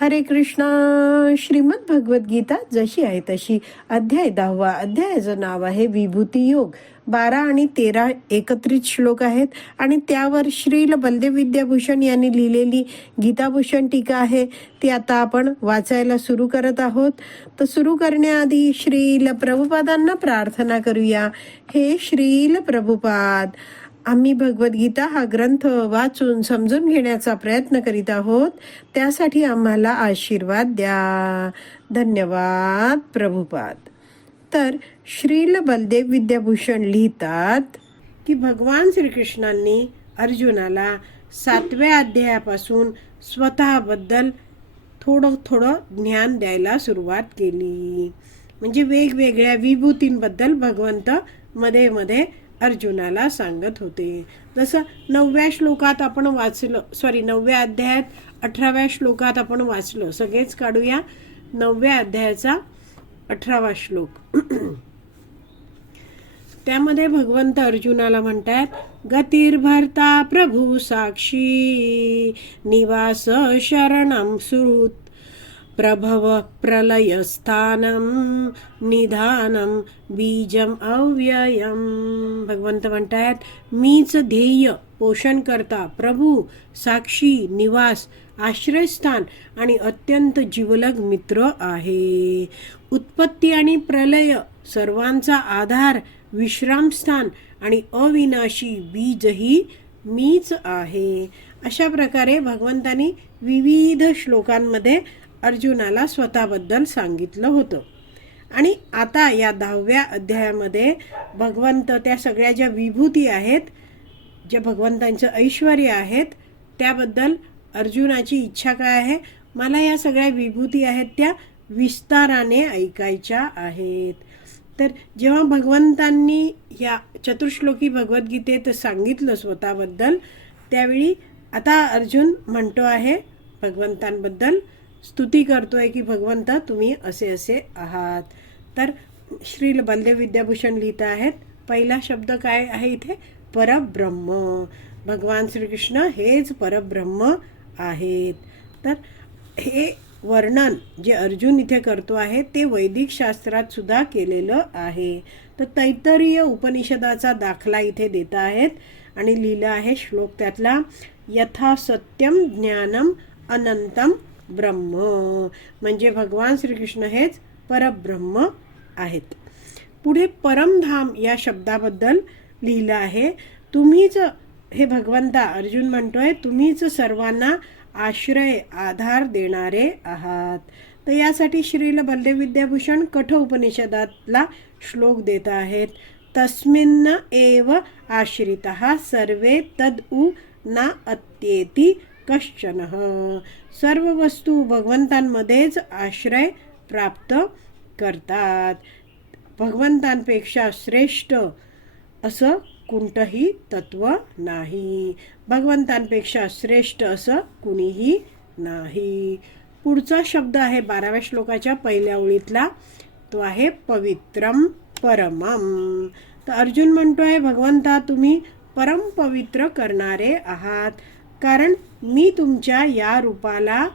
हरे कृष्णा श्रीमद भगवत गीता जशी आहे तशी. अध्याय दहावा अध्यायाचं नाव आहे विभूती योग. बारा आणि तेरा एकत्रित श्लोक आहेत आणि त्यावर श्रील बलदेव विद्याभूषण यांनी लिहिलेली गीताभूषण टीका आहे. ती आता आपण वाचायला सुरू करत आहोत. तर सुरू करण्याआधी श्रील प्रभुपादांना प्रार्थना करूया. हे श्रील प्रभुपाद आम्ही भगवद्गीता हा ग्रंथ वाचून समजून घेण्याचा प्रयत्न करीत आहोत. त्यासाठी आम्हाला आशीर्वाद द्या. धन्यवाद प्रभुपाद. तर श्रील बलदेव विद्याभूषण लिहितात की भगवान श्रीकृष्णांनी अर्जुनाला सातव्या अध्यायापासून स्वतःबद्दल थोडं थोडं ज्ञान द्यायला सुरुवात केली. म्हणजे वेगवेगळ्या विभूतींबद्दल भगवंत मध्ये मध्ये अर्जुनाला सांगत होते. जसं नवव्या श्लोकात आपण वाचलं सॉरी नवव्या अध्यायात अठराव्या श्लोकात आपण वाचलं. सगळेच काढूया. नवव्या अध्यायाचा अठरावा श्लोक. त्यामध्ये भगवंत अर्जुनाला म्हणतात गतिर्भर्ता प्रभू साक्षी निवास शरणम सुहृत प्रभव प्रलयस्थानम निधानम बीजम अव्ययम भगवंत म्हणतायत मीच ध्येय पोषणकर्ता प्रभू साक्षी निवास आश्रयस्थान आणि अत्यंत जीवलग मित्र आहे. उत्पत्ती आणि प्रलय सर्वांचा आधार विश्रामस्थान आणि अविनाशी बीजही मीच आहे. अशा प्रकारे भगवंतानी विविध श्लोकांमध्ये अर्जुनाला स्वतःबद्दल सांगितलं होतं. आणि आता या दहाव्या अध्यायामध्ये भगवंत त्या सगळ्या ज्या विभूती आहेत ज्या भगवंतांचं ऐश्वर आहेत त्याबद्दल अर्जुनाची इच्छा काय आहे? मला या सगळ्या विभूती आहेत त्या विस्ताराने ऐकायच्या आहेत. तर जेव्हा भगवंतांनी या चतुश्लोकी भगवद्गीतेत सांगितलं स्वतःबद्दल त्यावेळी आता अर्जुन म्हणतो आहे भगवंतांबद्दल स्तुती करतोय की भगवंत तुम्ही असे असे आहात. तर श्रील बलदेव विद्याभूषण लिहित आहेत. पहिला शब्द काय आहे इथे? परब्रह्म. भगवान श्रीकृष्ण हेच परब्रह्म आहेत. तर हे वर्णन जे अर्जुन इथे करतो आहे ते वैदिक शास्त्रात सुद्धा केलेलं आहे. तर तैतरीय उपनिषदाचा दाखला इथे देत आहेत आणि लिहिलं आहे श्लोक त्यातला यथा सत्यम ज्ञानम अनंतम ब्रह्म. म्हणजे भगवान श्रीकृष्ण हेच परब्रह्म आहेत. पुढे परमधाम या शब्दाबद्दल लिहिलं आहे. तुम्हीच हे भगवंता अर्जुन म्हणतोय तुम्हीच सर्वांना आश्रय आधार देणारे आहात. तर यासाठी श्रील बलदेव विद्याभूषण कठ उपनिषदातला श्लोक देत आहेत. तस्मिन्न एव आश्रित सर्वे तद उ ना अत्येती कश्चन. सर्व वस्तू भगवंतांमध्येच आश्रय प्राप्त करतात. भगवंतांपेक्षा श्रेष्ठ असं कोणतंही तत्व नाही. भगवंतांपेक्षा श्रेष्ठ असं कुणीही नाही. पुढचा शब्द आहे बाराव्या श्लोकाच्या पहिल्या ओळीतला. तो आहे पवित्रम परमम तर अर्जुन म्हणतो आहे भगवंता तुम्ही परम पवित्र करणारे आहात. कारण मी तुमच्या या रूपाला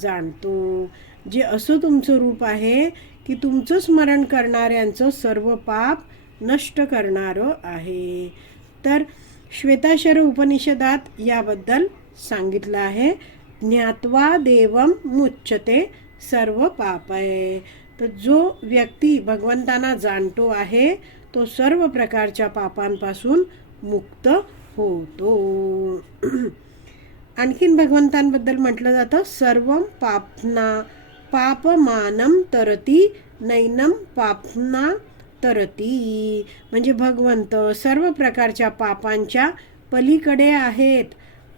जाणतो. जे असं तुमचं रूप आहे की तुमचं स्मरण करणाऱ्यांचं सर्व पाप नष्ट करणारं आहे. तर श्वेताशर उपनिषदात याबद्दल सांगितलं आहे ज्ञात्वा देवम मुच्चते सर्व पाप. आहे तर जो व्यक्ती भगवंतांना जाणतो आहे तो सर्व प्रकारच्या पापांपासून मुक्त होतो. आणखीन भगवंतांबद्दल म्हटलं जातं सर्व पापना पापमानम तरती नैनम पापना तरती. म्हणजे भगवंत सर्व प्रकारच्या पापांच्या पलीकडे आहेत.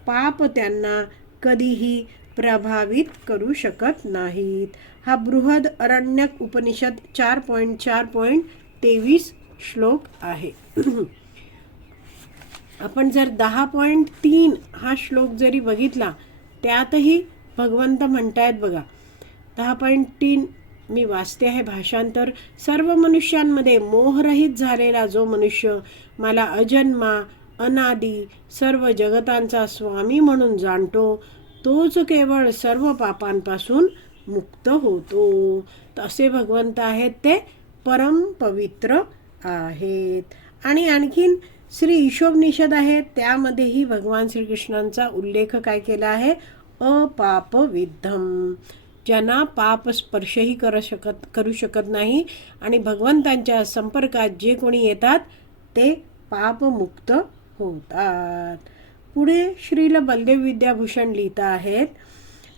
पाप त्यांना कधीही प्रभावित करू शकत नाहीत. हा बृहद अरण्यक उपनिषद चार पॉईंट चार पॉईंट तेवीस श्लोक आहे. आपण जर दहा पॉईंट तीन हा श्लोक जरी बघितला त्यातही भगवंत म्हणतायत बघा दहा पॉईंट तीन मी वाचते आहे भाषांतर सर्व मनुष्यांमध्ये मोहरहित झालेला जो मनुष्य मला अजन्मा अनादी सर्व जगतांचा स्वामी म्हणून जाणतो तोच केवळ सर्व पापांपासून मुक्त होतो. तसे असे भगवंत आहेत ते परम पवित्र आहेत. आणि आणखीन श्री ईशोपनिषद आहे त्यामध्येही भगवान श्रीकृष्णांचा उल्लेख काय केला आहे? अपापविद्धम. ज्यांना पाप स्पर्शही करू शकत करू शकत नाही आणि भगवंतांच्या संपर्कात जे कोणी येतात ते पापमुक्त होतात. पुढे श्रील बलदेव विद्याभूषण लिहिता आहेत.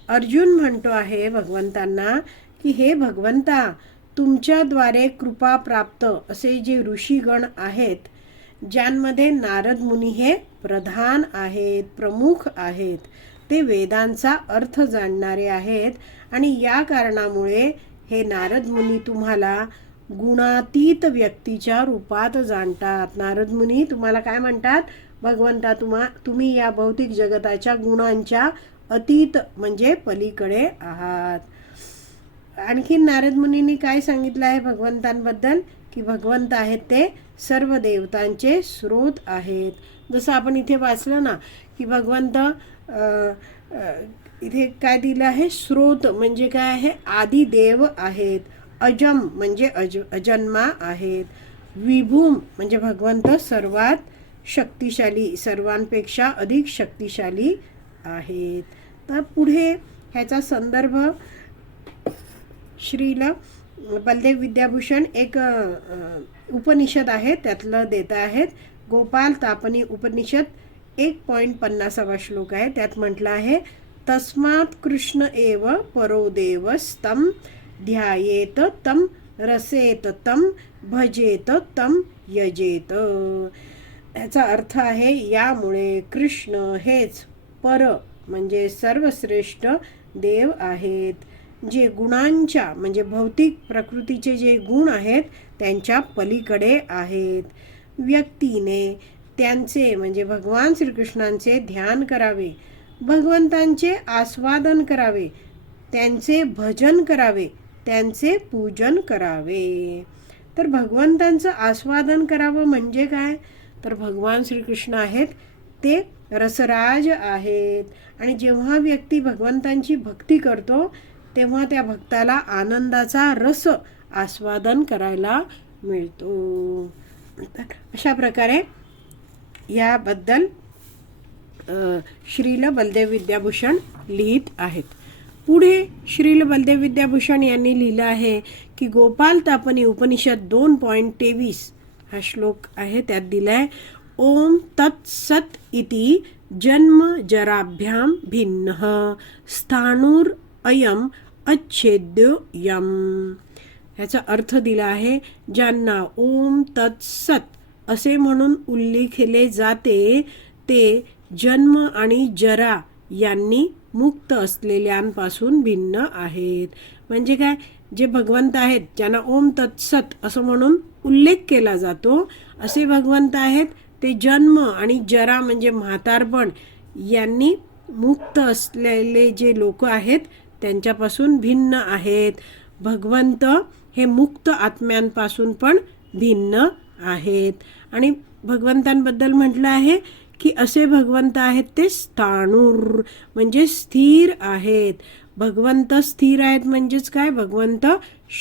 अर्जुन म्हणतो आहे भगवंतांना की हे भगवंता तुमच्याद्वारे कृपा प्राप्त असे जे ऋषीगण आहेत ज्यांमध्ये नारद मुनी हे प्रधान आहेत प्रमुख आहेत. ते वेदांचा अर्थ जाणणारे आहेत आणि या कारणामुळे हे नारद मुनी तुम्हाला गुणातीत व्यक्तीच्या रूपात जाणतात. नारद मुनी तुम्हाला काय म्हणतात? भगवंता तुम्हा तुम्ही या भौतिक जगताच्या गुणांच्या अतीत म्हणजे पलीकडे आहात. आणखीन नारद मुनींनी काय सांगितलं आहे भगवंतांबद्दल? की भगवंत आहेत ते सर्व देवतांचे स्रोत आहेत. जसं आपण इथे वाचलं ना की भगवंत इथे काय दिलं आहे? स्रोत म्हणजे काय आहे? आदी देव आहेत. अजम म्हणजे अज अजन्मा आहेत. विभूम म्हणजे भगवंत सर्वात शक्तिशाली सर्वांपेक्षा अधिक शक्तिशाली आहेत. तर पुढे ह्याचा संदर्भ श्रीला बलदेव विद्याभूषण एक उपनिषद आहे त्यातलं देत आहेत. गोपाल तापनी उपनिषद एक पॉईंट पन्नासावा श्लोक आहे. त्यात म्हटलं आहे तस्मात कृष्ण एव परो देवस्तम ध्यायेत तम रसेत तम भजेत तम यजेत. याचा अर्थ आहे यामुळे कृष्ण हेच पर म्हणजे सर्वश्रेष्ठ देव आहेत. जे गुणांच्या म्हणजे भौतिक प्रकृतीचे जे गुण आहेत त्यांच्या पलीकडे आहेत. व्यक्तीने त्यांचे म्हणजे भगवान श्रीकृष्णांचे ध्यान करावे भगवंतांचे आस्वादन करावे त्यांचे भजन करावे त्यांचे पूजन करावे. तर भगवंतांचं आस्वादन करावं म्हणजे काय? तर भगवान श्रीकृष्ण आहेत ते रसराज आहेत. आणि जेव्हा व्यक्ती भगवंतांची भक्ती करतो तेव्हा त्या भक्ताला आनंदाचा रस आस्वादन करायला मिळतो. तर अशा प्रकारे याबद्दल श्रील बलदेव विद्याभूषण लिहित आहेत. पुढे श्रील बलदेव विद्याभूषण यांनी लिहिलं आहे की गोपाल तापनी उपनिषद दोन पॉईंट तेवीस हा श्लोक आहे त्यात दिला आहे ओम तत्सत इति जन्म जराभ्याम भिन्न स्थाणूर अयम अच्छेद्य यम. ह्याचा अर्थ दिला आहे ज्यांना ओम तत्सत असे म्हणून उल्लेखले जाते ते जन्म आणि जरा यांनी मुक्त असलेल्यांपासून भिन्न आहेत. म्हणजे काय? जे भगवंत आहेत ज्यांना ओम तत्सत असं म्हणून उल्लेख केला जातो असे भगवंत आहेत ते जन्म आणि जरा म्हणजे म्हातारपण यांनी मुक्त असलेले जे लोक आहेत त्यांच्यापासून भिन्न आहेत. भगवंत हे मुक्त आत्म्यांपासून पण भिन्न आहेत. आणि भगवंतांबद्दल म्हटलं आहे की असे भगवंत आहेत ते स्थाणूर म्हणजे स्थिर आहेत. भगवंत स्थिर आहेत म्हणजेच काय? भगवंत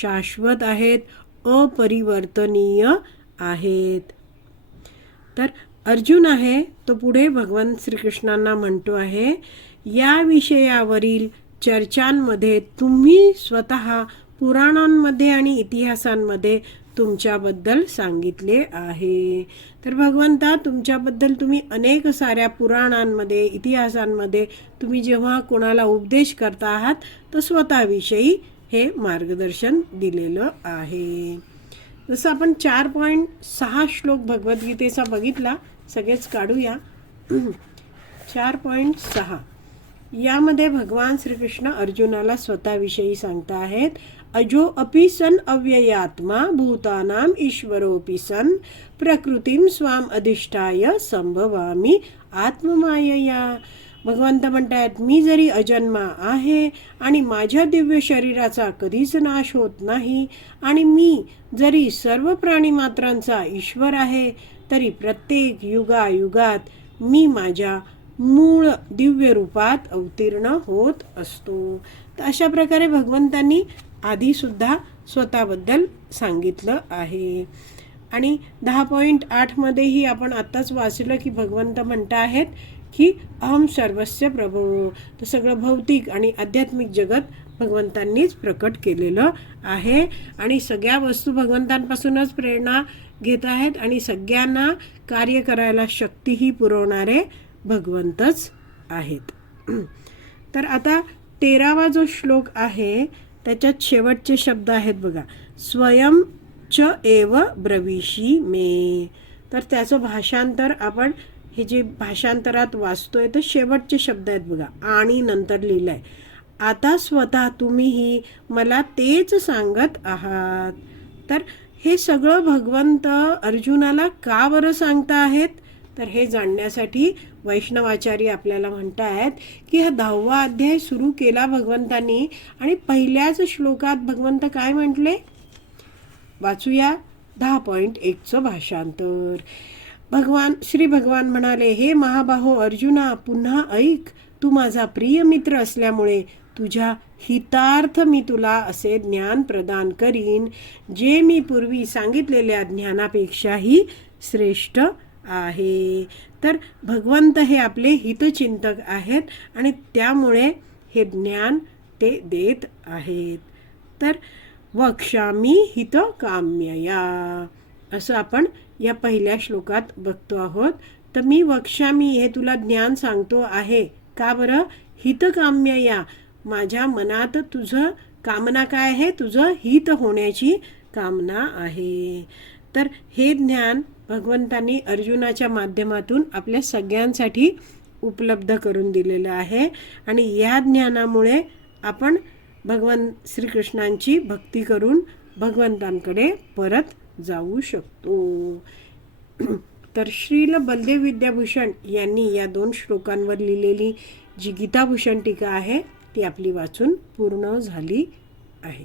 शाश्वत आहेत अपरिवर्तनीय आहेत. तर अर्जुन आहे तो पुढे भगवान श्रीकृष्णांना म्हणतो आहे या विषयावरील चर्चांमध्ये तुम्ही स्वतः पुराणांमध्ये आणि इतिहासांमध्ये तुमच्याबद्दल सांगितले आहे. तर भगवंता तुमच्याबद्दल तुम्ही अनेक साऱ्या पुराणांमध्ये इतिहासांमध्ये तुम्ही जेव्हा कोणाला उपदेश करता आहात तर स्वतःविषयी हे मार्गदर्शन दिलेलं आहे. जसं आपण चार पॉईंट सहा श्लोक भगवद्गीतेचा बघितला सगळेच काढूया. चार पॉईंट सहा. यामध्ये भगवान श्रीकृष्ण अर्जुनाला स्वतःविषयी सांगता आहेत अजो अपि सन अव्ययात्मा भूतानाम ईश्वरोपी सन प्रकृतीम स्वाम अधिष्ठाय संभवामी आत्ममायया. भगवंत म्हणतायत मी जरी अजन्मा आहे आणि माझ्या दिव्य शरीराचा कधीच नाश होत नाही आणि मी जरी सर्व प्राणीमात्रांचा ईश्वर आहे तरी प्रत्येक युगायुगात मी माझ्या मूळ दिव्य रूपात अवतीर्ण होत असतो. तर अशा प्रकारे भगवंतांनी आधीसुद्धा स्वतःबद्दल सांगितलं आहे. आणि दहा पॉईंट आठमध्येही आपण आत्ताच वाचलं की भगवंत म्हणत आहेत की अहम सर्वस्व प्रभो. तर सगळं भौतिक आणि आध्यात्मिक जगत भगवंतांनीच प्रकट केलेलं आहे. आणि सगळ्या वस्तू भगवंतांपासूनच प्रेरणा घेत आहेत आणि सगळ्यांना कार्य करायला शक्तीही पुरवणारे भगवंतच आहेत. तर आता तेरावा जो श्लोक आहे त्याच्यात शेवटचे शब्द आहेत बघा. स्वयं च एव ब्रविशी मे. तर त्याचं भाषांतर आपण हे जे भाषांतरात वाचतोय तर शेवटचे शब्द आहेत बघा. आणि नंतर लिहिलंय. आता स्वतः तुम्हीही मला तेच सांगत आहात. तर हे सगळं भगवंत अर्जुनाला का बरं सांगता आहेत? तर हे जाणण्यासाठी वैष्णवाचार्य आपल्याला म्हणतायत की हा दहावा अध्याय सुरू केला भगवंतांनी आणि पहिल्याच श्लोकात भगवंत काय म्हटले? वाचूया दहा पॉईंट एकचं भाषांतर. भगवान श्री भगवान म्हणाले हे महाबाहो अर्जुना पुन्हा ऐक. तू माझा प्रिय मित्र असल्यामुळे तुझ्या हितार्थ मी तुला असे ज्ञान प्रदान करीन. जे मी पूर्वी सांगितलेल्या ज्ञानापेक्षाही श्रेष्ठ आहे. तर भगवंत हे आपले हितचिंतक आहेत आणि त्यामुळे हे ज्ञान ते देत आहेत. तर वक्षामी हित काम्यया असं आपण या पहिल्या श्लोकात बघतो आहोत. तर मी वक्षामी हे तुला ज्ञान सांगतो आहे. का बरं? हितकाम्यया. माझ्या मनात तुझं कामना काय आहे? तुझं हित होण्याची कामना आहे. तर हे ज्ञान भगवंतांनी अर्जुनाच्या माध्यमातून आपल्या सगळ्यांसाठी उपलब्ध करून दिलेलं आहे. आणि या ज्ञानामुळे आपण भगवान श्रीकृष्णांची भक्ती करून भगवंतांकडे परत जाऊ शकतो. तर श्रील बलदेव विद्याभूषण यांनी या दोन श्लोकांवर लिहिलेली जी गीताभूषण टीका आहे ती आपली वाचून पूर्ण झाली आहे.